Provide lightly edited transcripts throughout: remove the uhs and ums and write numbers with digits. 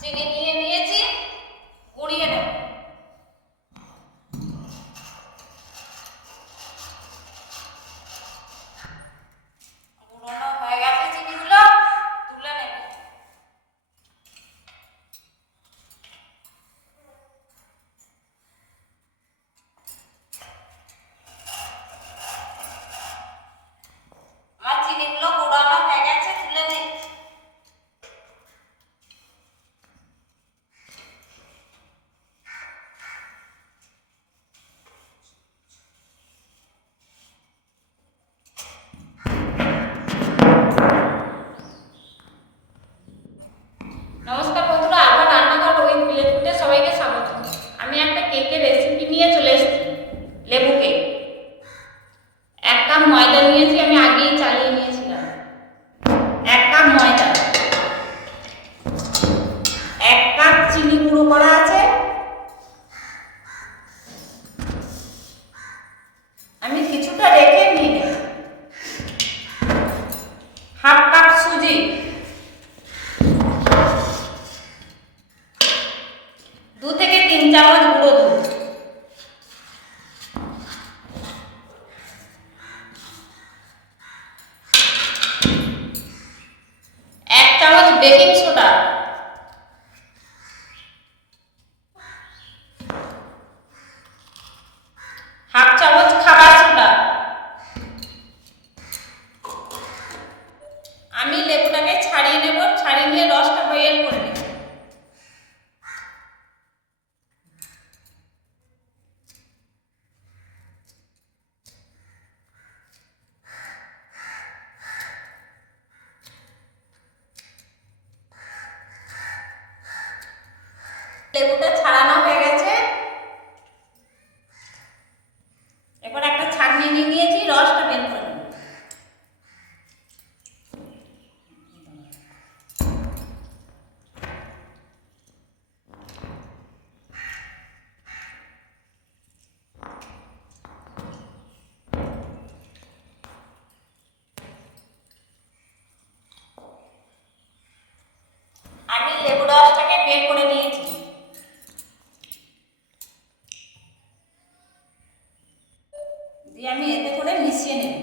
চিনি নিয়ে নিয়েছি, গুঁড়িয়ে নেব। গুঁড়োনো হয়ে গেছে, চিনিগুলো তুলে নেব। আমার চিনিগুলো গুঁড়ানো হয়ে গেছে, তুলে নিচ্ছি। নমস্কার বন্ধুরা, আবার রান্নাঘর উইথ ভিলেজ ফুডে সবাইকে স্বাগত। আমি একটা কেকের রেসিপি নিয়ে চলে এসেছি, লেবু কেক। 1 কাপ ময়দা নিয়েছি, আমি আগেই চালিয়ে নিয়েছিলাম। 1 কাপ ময়দা, 1 কাপ চিনি গুঁড়ো করা আছে। আমি কিছুটা রেখে নিয়ে নেব। 1/2 কাপ সুজি, 2 থেকে 3 চামচ গুঁড়ো দুধ, 1 চামচ বেকিং সোডা, 1/2 চামচ খাবার সোডা। আমি লেবুটাকে ছাড়িয়ে নেব, ছাড়িয়ে নিয়ে রসটা বয়েল করে নেব। লেবুটা ছাড়ানো হয়ে গেছে। এবার একটা ছাঁকনি নিয়ে নিয়েছি, রসটা বের করে নেব। আমি লেবু রসটাকে বের করে নিয়েছি। দিয়ে আমি এতে করে মিশিয়ে নেব।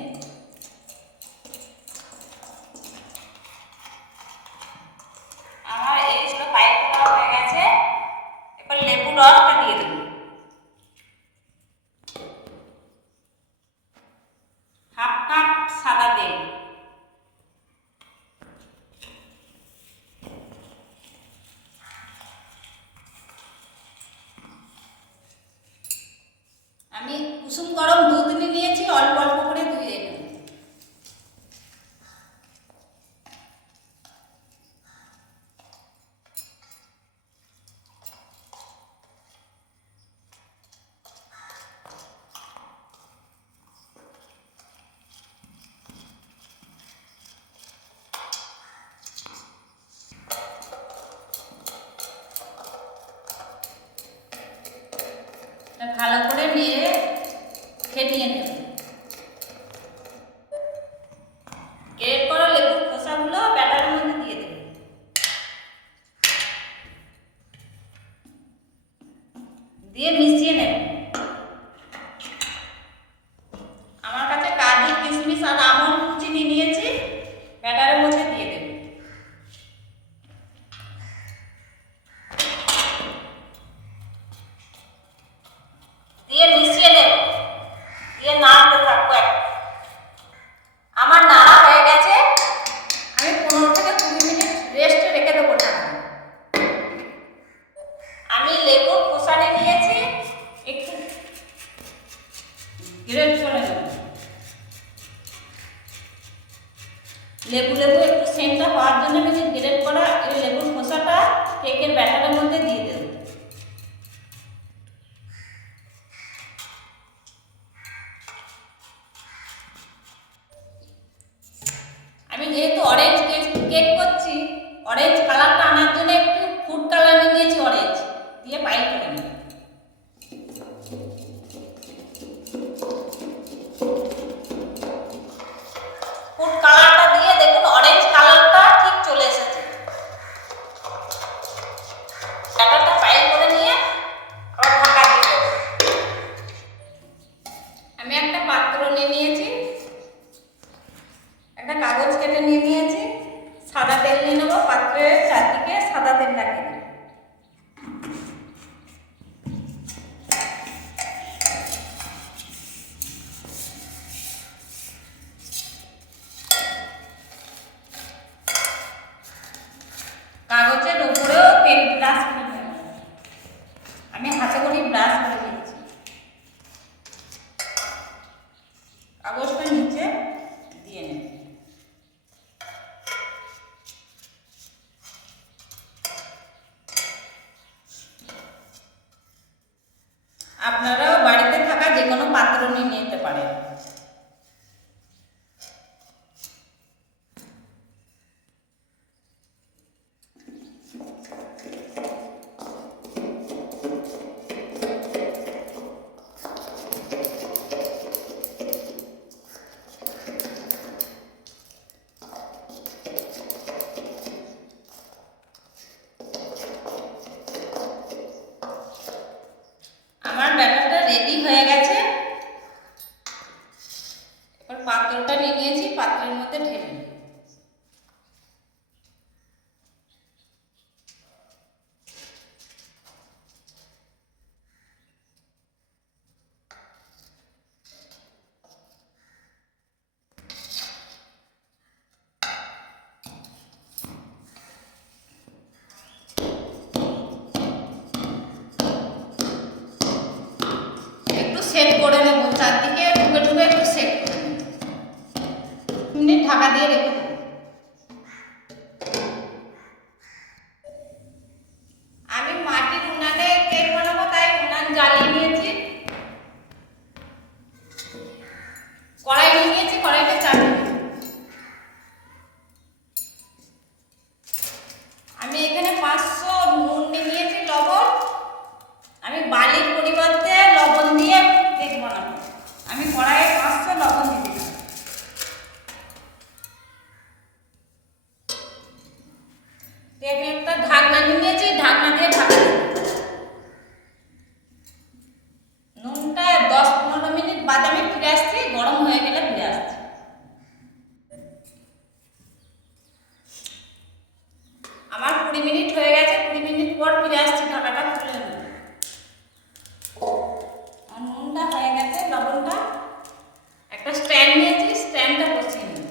আমার এইগুলো পাইপ করা হয়ে গেছে। এবার লেবু রসটা দিয়ে দেব। 1/2 কাপ সাদা তেল, আমি কুসুম গরম দুধ নিয়েছি, অল্প অল্প করে ধুয়ে নেব। ভালো করে নিয়ে ফেটিয়ে নেব। গ্রেট করা লেবুর খোসাগুলো ব্যাটারের মধ্যে দিয়ে দেব। দিয়ে মিশিয়ে নেব। আমার কাছে কাজু, কিশমিশ আর আমন্ড চিনি নিয়েছি, ব্যাটারের মধ্যে দিয়ে দেব। দিয়ে মিশিয়ে নেব, দিয়ে নাড়তে থাকবো। আমার নাড়া হয়ে গেছে, আমি 15 থেকে 20 মিনিট রেস্টে রেখে দেবো ঢাকা। আমি লেবুর খোসা নিয়েছি, একটু গ্রেট করে নেব। লেবু লেবু একটু সেন্টটা হওয়ার জন্য আমি গ্রেট করা এই লেবুর খোসাটা কেকের ব্যাটারের মধ্যে দিয়ে দেব। আমি যেহেতু অরেঞ্জ কেক করছি, অরেঞ্জ কালারটা আনার জন্য একটু ফুড কালার নিয়েছি, অরেঞ্জ দিয়ে পাইল করে নেব। ফুড কালারটা দিয়ে দেখুন অরেঞ্জ কালারটা ঠিক চলে এসেছে। নিয়ে নেবো, পাত্রের চারদিকে সাদা তেল লাগিয়ে দেবো। কাগজের উপরেও তেল ব্রাশ করে নেব, আমি হাতে করে ব্রাশ করে নিচ্ছি। কাগজটা নিচে দিয়ে নেব। আপনারাও বাড়িতে থাকা যে কোনো পাত্র নিয়ে নিতে পারেন। আমার ব্যাটারটা রেডি হয়ে গেছে। এবার পাত্রটা নিয়ে নিয়েছি, পাত্রের মধ্যে ঢেলে নেব। সেট করে নেব, চারদিকে ঢুকে ঢুকে একটু সেট করে নেব। মিনিট ঢাকা দিয়ে রেখে দেব। আমি মাটির উনানে কেক বানাবো, তাই উনান জ্বালিয়ে নিয়েছি। কড়াই নিয়ে নিয়েছি, কড়াইটা চাপিয়ে দেব। আমি এখানে 500 নুন নিয়ে নিয়েছি, লবণ। আমি বালির পরিবর্তে লবণ দিয়ে কেক বানাবো। আমি কড়াইয়ে 500 লবণ দিয়ে দিলাম। আমি একটা ঢাকনা নিয়েছি, ঢাকনা দিয়ে ঢাকা দেব। নুনটা 10-15 মিনিট বাদে আমি ফিরে আসছি, গরম হয়ে গেলে ফিরে আসছি। আমার 20 মিনিট হয়ে গেছে, 20 মিনিট পর ফিরে আসছি, ঢাকাটা খুলে নেব। নুনটা হয়ে গেছে, লবণটা। একটা স্ট্যান্ড নিয়েছি, স্ট্যান্ডটা বসিয়ে নেব।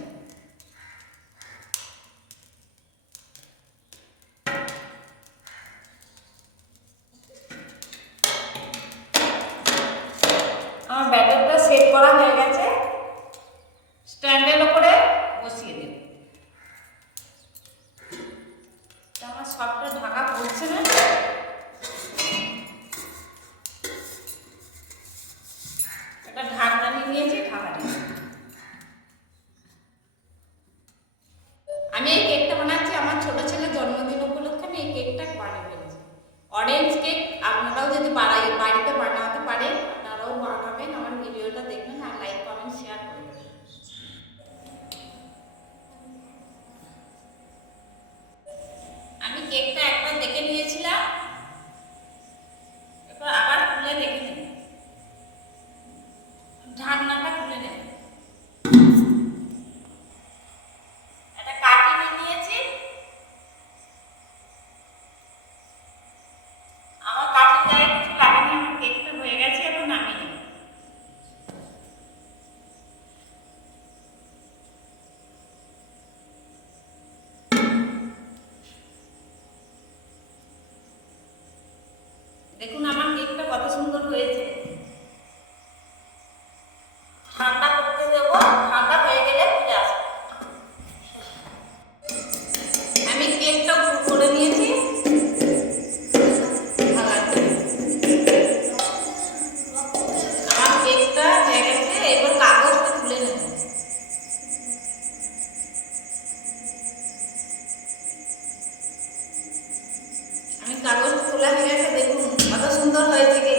আমার ব্যাটারটা সেট করা হয়ে গেছে, স্ট্যান্ডের উপরে বসিয়ে দেব। আমার সবটা ঢাকা পড়ছে না। একটা ঢাকনা নিয়ে নিয়েছি, ঢাকা দিয়ে। আমি এই কেকটা বানাচ্ছি আমার ছোট ছেলের জন্মদিন উপলক্ষে। আমি এই কেকটা বানিয়ে ফেলেছি। অরেঞ্জ কেক আপনারাও যদি বাড়িতে বানাতে পারেন, আপনারাও বানাবেন। আমার ভিডিওটা দেখবেন আর লাইক কমেন্ট শেয়ার করবেন। আমি কেকটা একবার দেখে নিয়েছিলাম, এবার আবার খুলে দেখে নেব। ঢাকনাটা খুলে নেব। একটা কাঠি নিয়ে নিয়েছি, আমার কাঠির গায়ে কিছু লাগেনি। আমার কেকটা হয়ে গেছে, এখন নামিয়ে নেব। দেখুন আমার কেকটা কত সুন্দর হয়েছে। ঠান্ডা করতে দেবো, ঠান্ডা হয়ে গেলে ফিরে আসবো। আমি কেকটা করে নিয়েছি। আমার কেকটা হয়ে গেছে, এবার কাগজটা তুলে নেব। আমি কাগজটা তোলা হয়ে গেছে, দেখুন কত সুন্দর হয়েছে কেক।